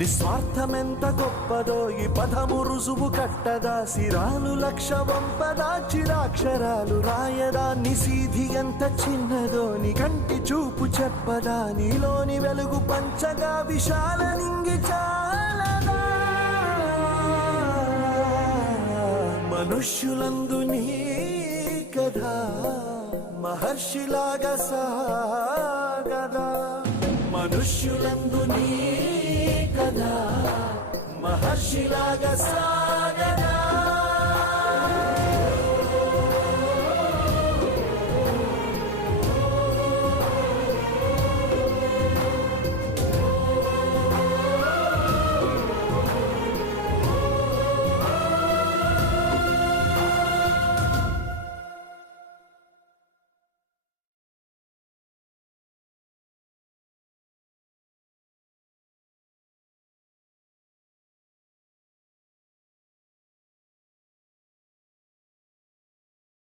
నిస్వార్థమెంత గొప్పదో ఈ పదము రుజువు కట్టదా, సిరాలు లక్ష వంపదా చిరాక్షరాలు రాయదా, నిసీధి ఎంత చిన్నదో నీ కంటి చూపు చెప్పదా, నీలోని వెలుగు పంచగా విశాల నింగి చాలదా. మనుష్యులందు నీ కథ మహర్షిలాగా సాగదా, మనుష్యులందు నీ కథ మహర్షిలాగా సాగదా.